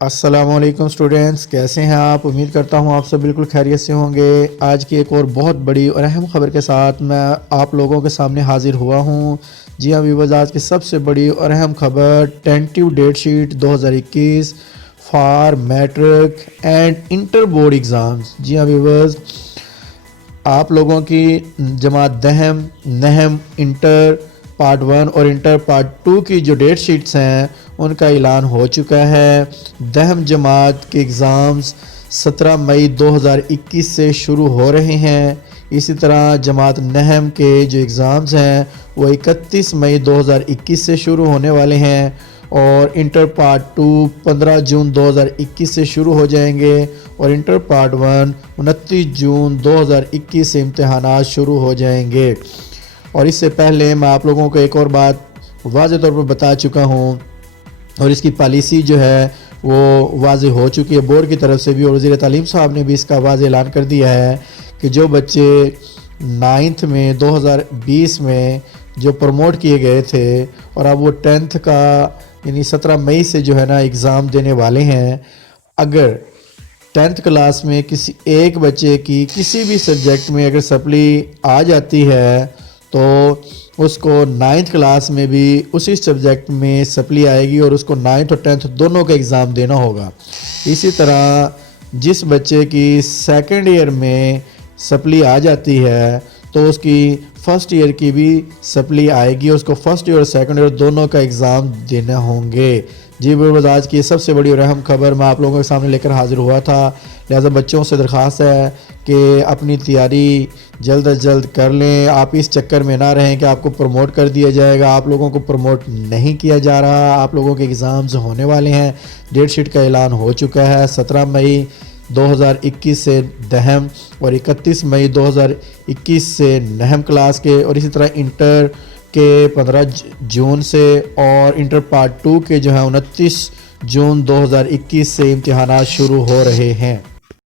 السلام علیکم اسٹوڈینٹس، کیسے ہیں آپ؟ امید کرتا ہوں آپ سب بالکل خیریت سے ہوں گے۔ آج کی ایک اور بہت بڑی اور اہم خبر کے ساتھ میں آپ لوگوں کے سامنے حاضر ہوا ہوں۔ جی ہاں ویورز، آج کی سب سے بڑی اور اہم خبر tentative date sheet 2021 for matric and inter board exams. جی ہاں ویورز، آپ لوگوں کی جماعت دہم، نہم، انٹر پارٹ 1 اور انٹر پارٹ 2 کی جو ڈیٹ شیٹس ہیں ان کا اعلان ہو چکا ہے۔ دہم جماعت کے ایگزامز 17 مئی 2021 سے شروع ہو رہے ہیں۔ اسی طرح جماعت نہم کے جو ایگزامز ہیں وہ 31 مئی 2021 سے شروع ہونے والے ہیں، اور انٹر پارٹ 2 15 جون 2021 سے شروع ہو جائیں گے، اور انٹر پارٹ 1 29 جون 2021 سے امتحانات شروع ہو جائیں گے۔ اور اس سے پہلے میں آپ لوگوں کو ایک اور بات واضح طور پر بتا چکا ہوں، اور اس کی پالیسی جو ہے وہ واضح ہو چکی ہے بورڈ کی طرف سے بھی، اور وزیر تعلیم صاحب نے بھی اس کا واضح اعلان کر دیا ہے کہ جو بچے 9th میں 2020 میں جو پروموٹ کیے گئے تھے اور اب وہ 10th کا یعنی 17 مئی سے جو ہے نا ایگزام دینے والے ہیں، اگر 10th کلاس میں کسی ایک بچے کی کسی بھی سبجیکٹ میں اگر سپلی آ جاتی ہے تو اس کو 9th کلاس میں بھی اسی سبجیکٹ میں سپلی آئے گی، اور اس کو 9th اور 10th دونوں کا ایگزام دینا ہوگا۔ اسی طرح جس بچے کی سیکنڈ ایئر میں سپلی آ جاتی ہے تو اس کی فرسٹ ایئر کی بھی سپلی آئے گی، اس کو فرسٹ ایئر اور سیکنڈ ایئر دونوں کا ایگزام دینا ہوں گے۔ جی ویورز، آج کی سب سے بڑی اور اہم خبر میں آپ لوگوں کے سامنے لے کر حاضر ہوا تھا، لہٰذا بچوں سے درخواست ہے کہ اپنی تیاری جلد از جلد کر لیں۔ آپ اس چکر میں نہ رہیں کہ آپ کو پروموٹ کر دیا جائے گا، آپ لوگوں کو پروموٹ نہیں کیا جا رہا، آپ لوگوں کے ایگزامز ہونے والے ہیں۔ ڈیٹ شیٹ کا اعلان ہو چکا ہے، 17 مئی 2021 سے دہم اور 31 مئی 2021 سے نہم کلاس کے، اور اسی طرح انٹر کے 15 جون سے، اور انٹر پارٹ 2 کے جو ہیں 29 جون 2021 سے امتحانات شروع ہو رہے ہیں۔